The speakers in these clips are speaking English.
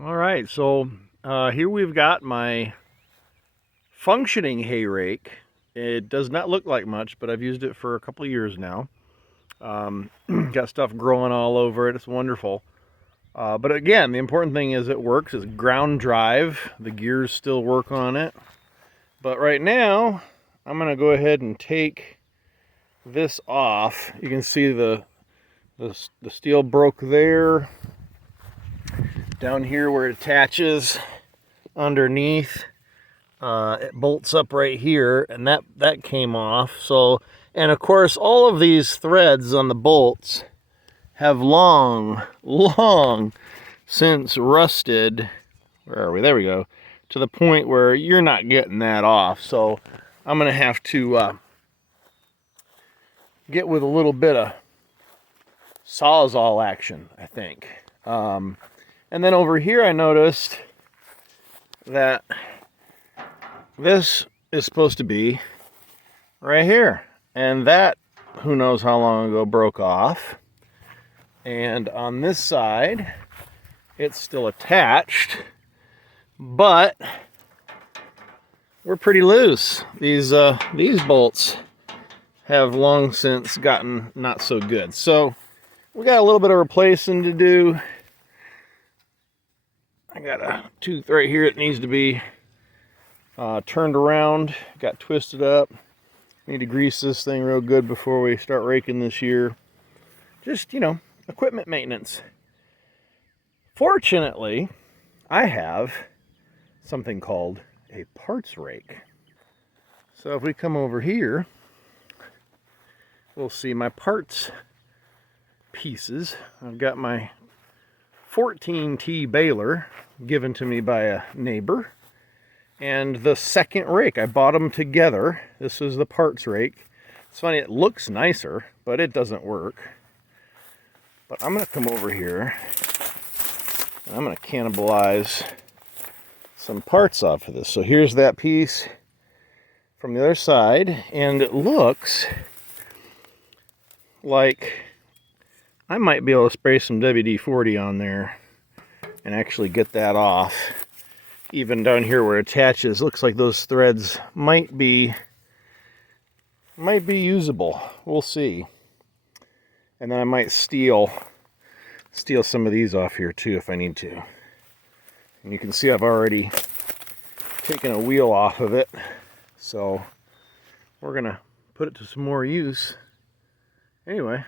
All right, so here we've got my functioning hay rake. It does not look like much, but I've used it for a couple of years now. Got stuff growing all over it. It's wonderful. But again, the important thing is it works. It's ground drive. The gears still work on it. But right now, I'm going to go ahead and take this off. You can see the steel broke there. Down here where it attaches underneath, it bolts up right here, and that came off. So, and of course, all of these threads on the bolts have long since rusted. Where are we? There we go. To the point where you're not getting that off. So I'm gonna have to get with a little bit of Sawzall action, I think. And then over here I noticed that this is supposed to be right here. And that, who knows how long ago, broke off. And on this side, it's still attached, but we're pretty loose. These bolts have long since gotten not so good. So we got a little bit of replacing to do. I got a tooth right here that needs to be turned around, got twisted up. Need to grease this thing real good before we start raking this year. Just, equipment maintenance. Fortunately, I have something called a parts rake. So if we come over here, we'll see my parts pieces. I've got my 14T baler given to me by a neighbor, and the second rake. I bought them together. This is the parts rake. It's funny, it looks nicer, but it doesn't work. But I'm going to come over here and I'm going to cannibalize some parts off of this. So here's that piece from the other side, and it looks like I might be able to spray some WD-40 on there and actually get that off. Even down here where it attaches, looks like those threads might be usable. We'll see. And then I might steal some of these off here too if I need to. And you can see I've already taken a wheel off of it. So we're gonna put it to some more use. Anyway,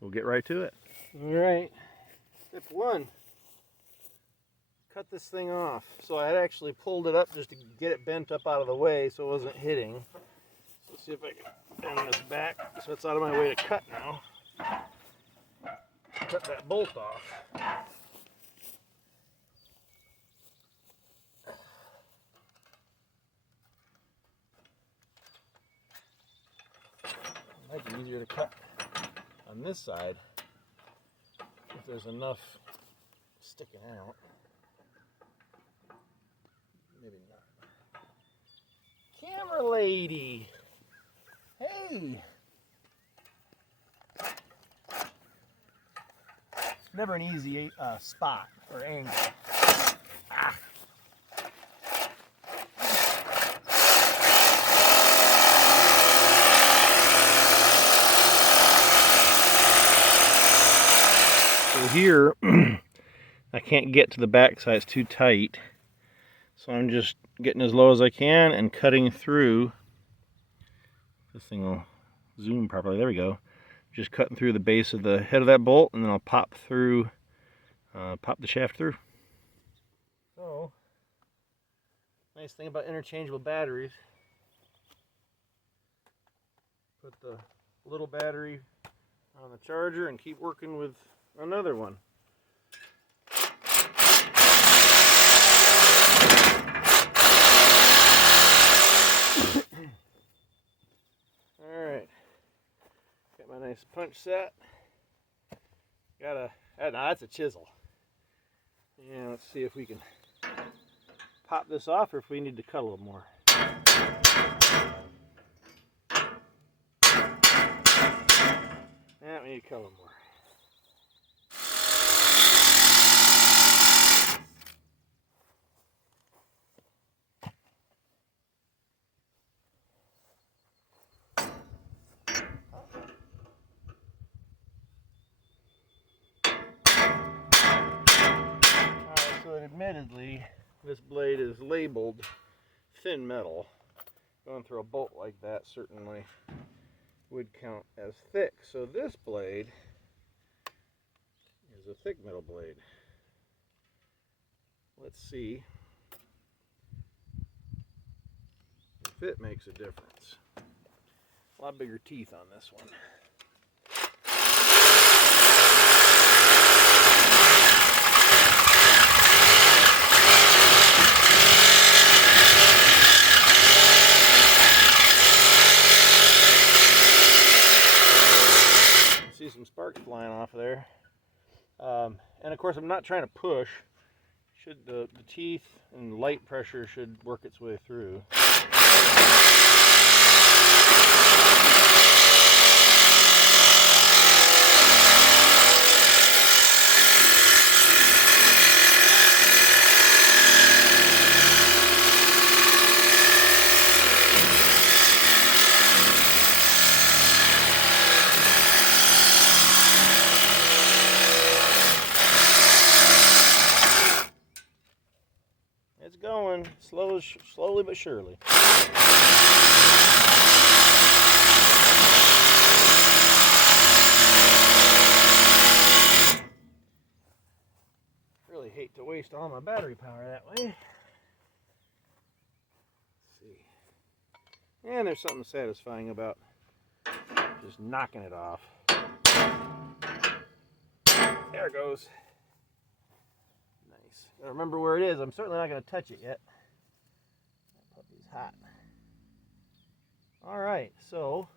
we'll get right to it. All right, step one. Cut this thing off. So I had actually pulled it up just to get it bent up out of the way so it wasn't hitting. So let's see if I can bend this back so it's out of my way to cut now. Cut that bolt off. It might be easier to cut on this side if there's enough sticking out. Maybe not. Camera lady! Hey! Never an easy spot or angle. Ah. So here, I can't get to the back side, it's too tight. So I'm just getting as low as I can and cutting through. This thing will zoom properly. There we go. Just cutting through the base of the head of that bolt, and then I'll pop through, pop the shaft through. So, nice thing about interchangeable batteries. Put the little battery on the charger and keep working with another one. Alright, got my nice punch set. That's a chisel. Yeah, let's see if we can pop this off or if we need to cut a little more. Yeah, we need to cut a little more. So admittedly, this blade is labeled thin metal. Going through a bolt like that certainly would count as thick. So this blade is a thick metal blade. Let's see if it makes a difference. A lot bigger teeth on this one. See some sparks flying off of there. And of course, I'm not trying to push. The teeth and light pressure should work its way through. It's going slowly but surely. Really hate to waste all my battery power that way. Let's see. And there's something satisfying about just knocking it off. There it goes. Nice. Gotta remember where it is. I'm certainly not going to touch it yet. That puppy's hot. Alright, so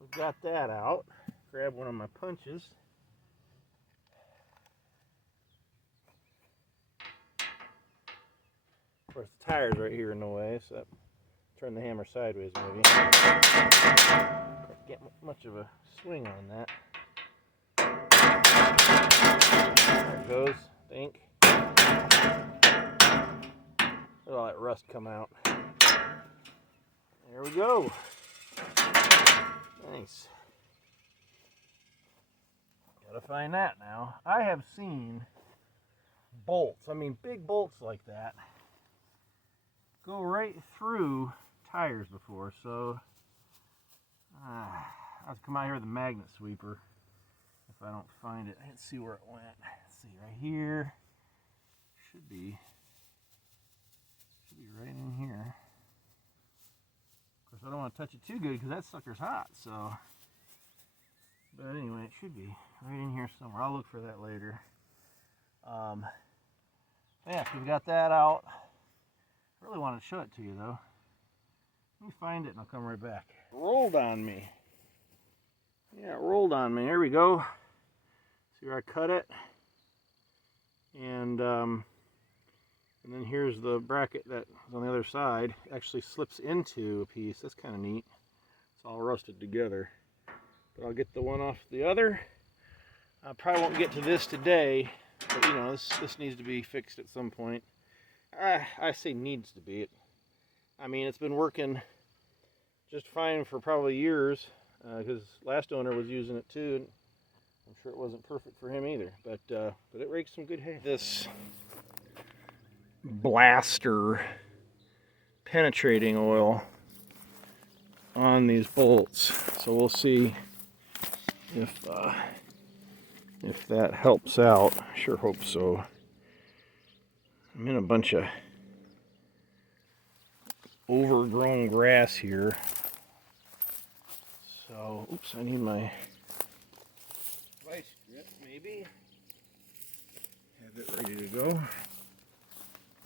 we've got that out. Grab one of my punches. Of course, the tire's right here in the way, so turn the hammer sideways maybe. Can't get much of a swing on that. There it goes. Think. Let all that rust come out. There we go. Nice. Gotta find that now. I have seen bolts, I mean big bolts like that, go right through tires before, so I'll have to come out here with a magnet sweeper if I don't find it. Let's see where it went. Let's see, right here. Should be right in here. Of course, I don't want to touch it too good because that sucker's hot, so. But anyway, it should be right in here somewhere. I'll look for that later. Yeah, we've got that out. I really wanted to show it to you though. Let me find it and I'll come right back. Rolled on me. Yeah, it rolled on me. There we go. See where I cut it? And then here's the bracket that is on the other side. It actually slips into a piece. That's kind of neat. It's all rusted together. But I'll get the one off the other. I probably won't get to this today, but you know, this needs to be fixed at some point. I say needs to be. I mean, it's been working just fine for probably years, because last owner was using it too, and I'm sure it wasn't perfect for him either. But it rakes some good hay. This blaster penetrating oil on these bolts, so we'll see if that helps out. I sure hope so. I'm in a bunch of overgrown grass here, so oops, I need my vice grip maybe. Have it ready to go,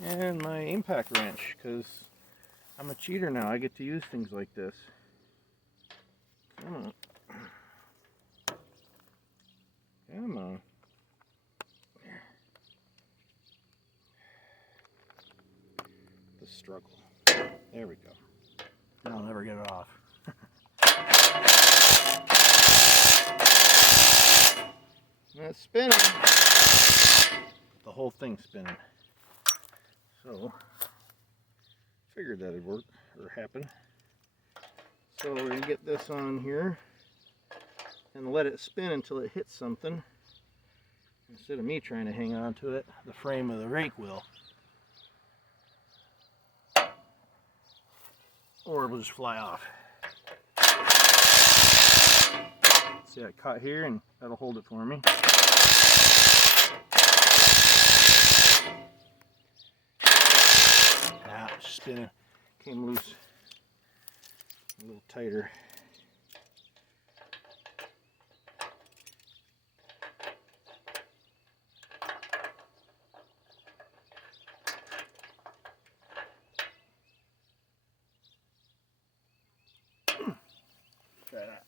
and my impact wrench, because I'm a cheater now. I get to use things like this. Come on. Come on. The struggle. There we go. I'll never get it off. And it's spinning. The whole thing's spinning. So, figured that'd work or happen. So we're going to get this on here and let it spin until it hits something. Instead of me trying to hang on to it, the frame of the rake will. Or it'll just fly off. See, I caught here and that'll hold it for me. Now it's spinning. Came loose. A little tighter. Try that.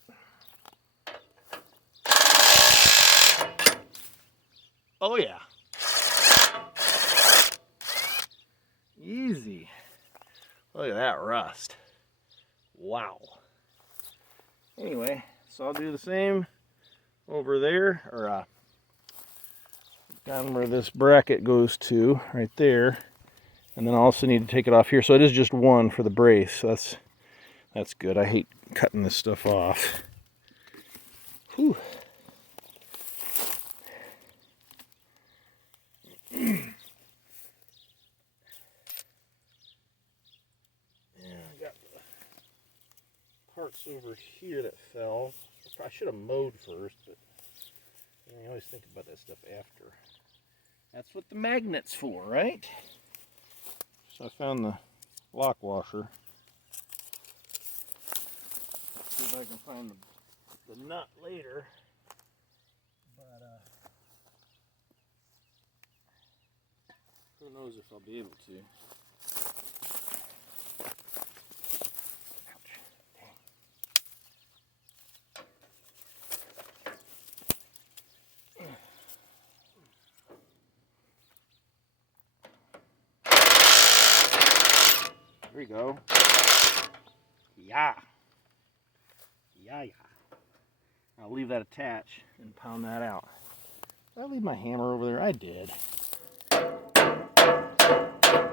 Oh yeah. Easy. Look at that rust. Wow. Anyway, so I'll do the same over there, or down where this bracket goes to, right there. And then I also need to take it off here. So it is just one for the brace. So that's good. I hate cutting this stuff off. Whew. Parts over here that fell. I should have mowed first, but I always think about that stuff after. That's what the magnet's for, right? So I found the lock washer. See if I can find the nut later. But who knows if I'll be able to. There you go. Yeah. Yeah. I'll leave that attached and pound that out. Did I leave my hammer over there? I did. I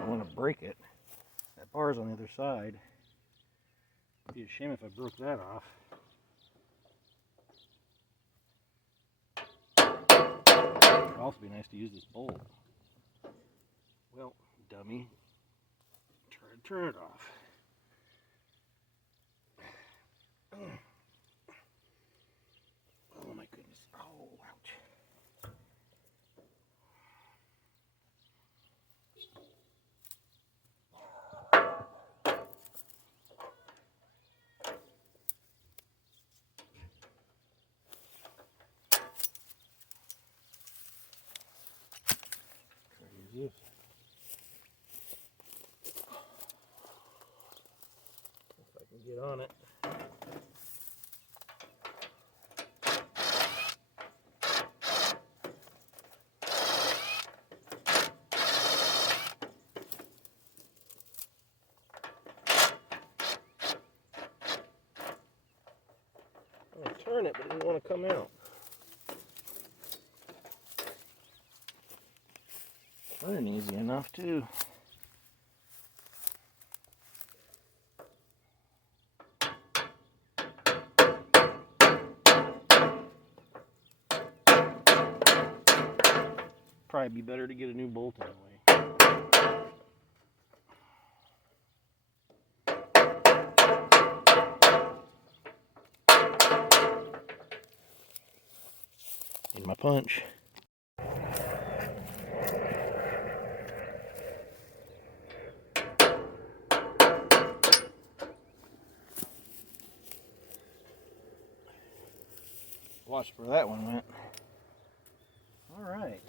want to break it. That bar's on the other side. It'd be a shame if I broke that off. It'd also be nice to use this bolt. Well, dummy. Try to turn it off. Oh my goodness. Oh, ouch. Crazy. If I can get on it. I want to turn it, but it didn't want to come out. Turning easy enough too. Probably be better to get a new bolt anyway. Need my punch. Watch where that one went. All right.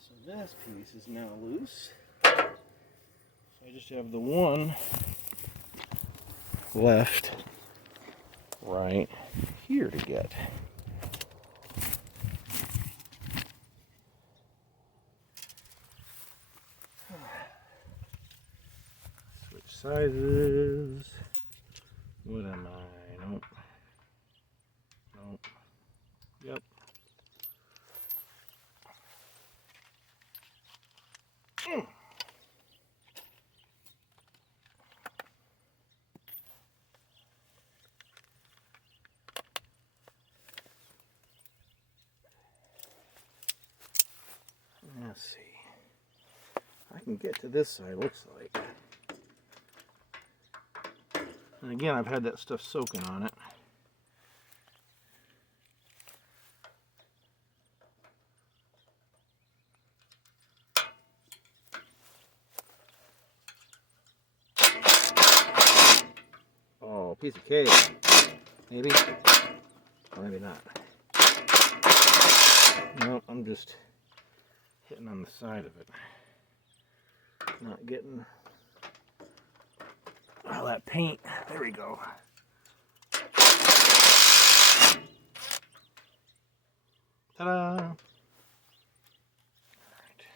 So this piece is now loose. So I just have the one left right here to get. Switch sizes. What am I? Nope. Nope. Yep. Let's see. I can get to this side, looks like. And again, I've had that stuff soaking on it. Oh, piece of cake. Maybe? Or maybe not. Nope, I'm just hitting on the side of it. Not getting all that paint. There we go. Ta-da! Alright,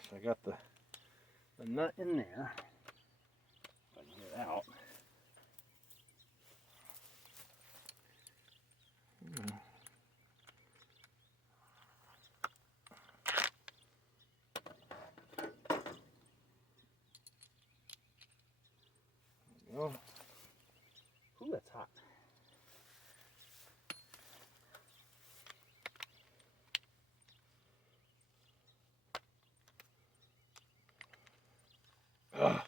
so I got the nut in there. If I can get it out. There we go. Ooh, that's hot. Ugh,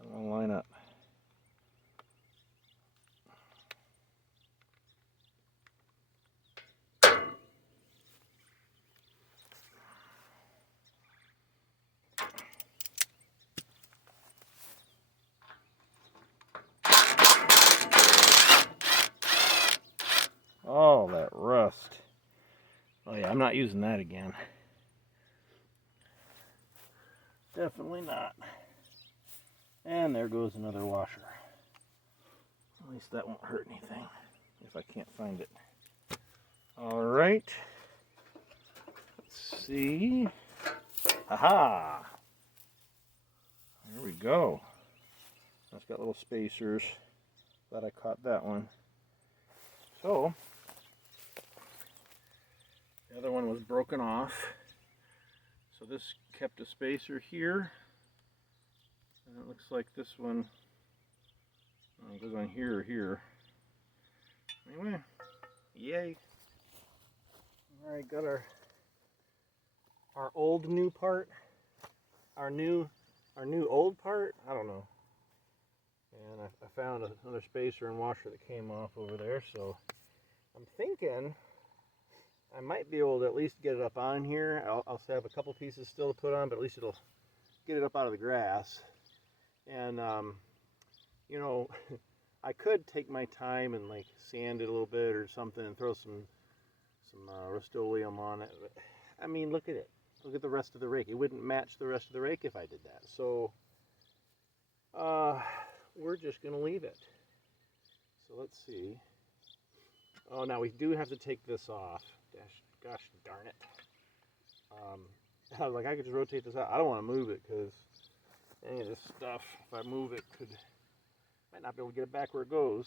I don't want to line up. Oh, that rust. Oh yeah, I'm not using that again. Definitely not. And there goes another washer. At least that won't hurt anything if I can't find it. All right. Let's see. Aha! There we go. That's got little spacers. Glad I caught that one. So, the other one was broken off. So this kept a spacer here. And it looks like this one goes on here or here. Anyway, yay. Alright, got our old new part. Our new old part? I don't know. And I found another spacer and washer that came off over there, so I'm thinking I might be able to at least get it up on here. I'll still have a couple pieces still to put on, but at least it'll get it up out of the grass. And you know, I could take my time and like sand it a little bit or something and throw some Rust-Oleum on it. But, I mean, look at it. Look at the rest of the rake. It wouldn't match the rest of the rake if I did that. So we're just going to leave it. So let's see. Oh, now we do have to take this off. Gosh darn it. I was like, I could just rotate this out. I don't want to move it because any of this stuff, if I move it, might not be able to get it back where it goes.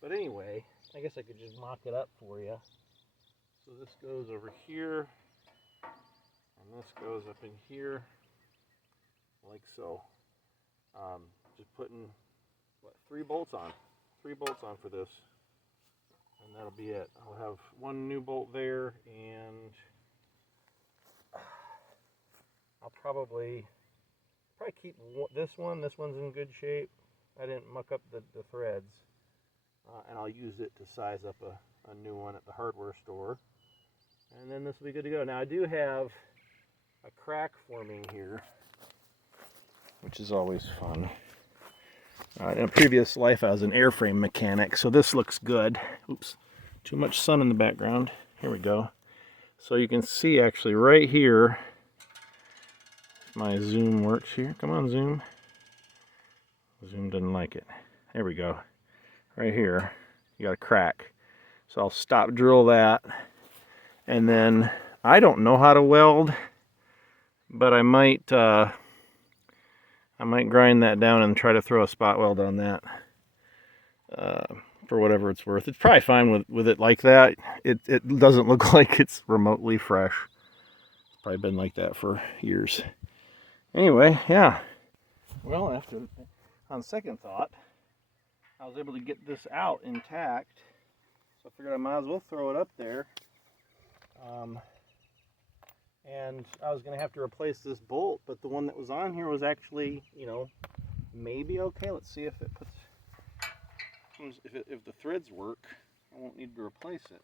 But anyway, I guess I could just mock it up for you. So this goes over here, and this goes up in here, like so. Just putting, what, 3 bolts on. 3 bolts on for this. And that'll be it. I'll have one new bolt there, and I'll probably keep this one. This one's in good shape. I didn't muck up the threads. And I'll use it to size up a new one at the hardware store. And then this will be good to go. Now I do have a crack forming here, which is always fun. In a previous life, I was an airframe mechanic, so this looks good. Oops, too much sun in the background. Here we go. So you can see actually right here, my zoom works here. Come on, zoom. Zoom doesn't like it. There we go. Right here, you got a crack. So I'll stop drill that. And then, I don't know how to weld, but I might grind that down and try to throw a spot weld on that for whatever it's worth. It's probably fine with it like that. It doesn't look like it's remotely fresh. It's probably been like that for years. Anyway, yeah. Well, on second thought, I was able to get this out intact, so I figured I might as well throw it up there. and I was going to have to replace this bolt, but the one that was on here was actually, you know, maybe okay. Let's see if it puts, if the threads work, I won't need to replace it.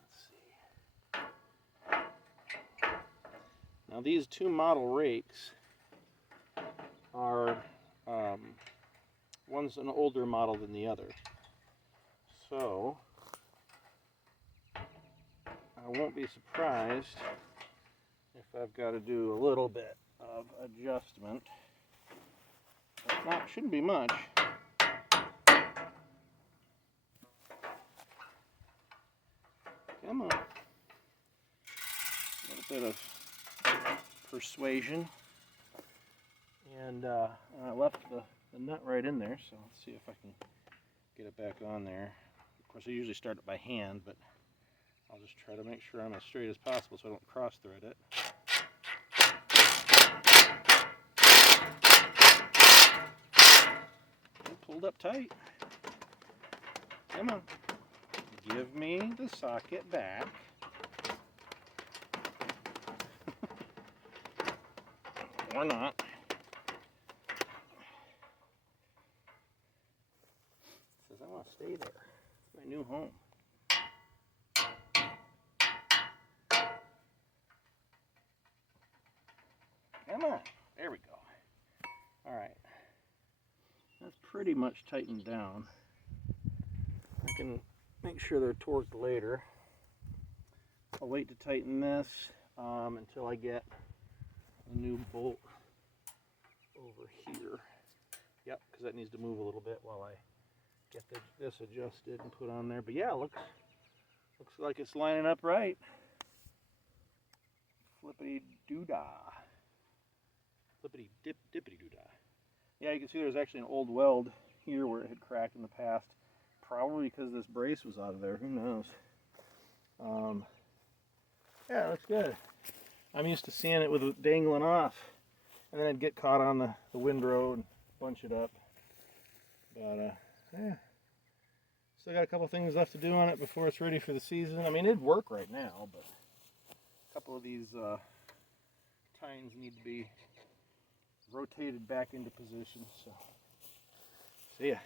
Let's see. Now these two model rakes are, one's an older model than the other. So I won't be surprised if I've got to do a little bit of adjustment. Not, shouldn't be much. Come on. A little bit of persuasion. And I left the nut right in there, so let's see if I can get it back on there. Of course, I usually start it by hand, but I'll just try to make sure I'm as straight as possible so I don't cross thread it. And pulled up tight. Come on. Give me the socket back. Or not. Says I want to stay there. It's my new home. Come on. There we go. All right. That's pretty much tightened down. I can make sure they're torqued later. I'll wait to tighten this until I get a new bolt over here. Yep, because that needs to move a little bit while I get this adjusted and put on there. But yeah, looks like it's lining up right. Flippity doo-dah. Flippity dippity doo-dah. Yeah, you can see there's actually an old weld here where it had cracked in the past. Probably because this brace was out of there. Who knows? Yeah, it looks good. I'm used to seeing it with it dangling off, and then I'd get caught on the windrow and bunch it up. But yeah, still got a couple things left to do on it before it's ready for the season. I mean, it'd work right now, but a couple of these tines need to be rotated back into position. So, see ya.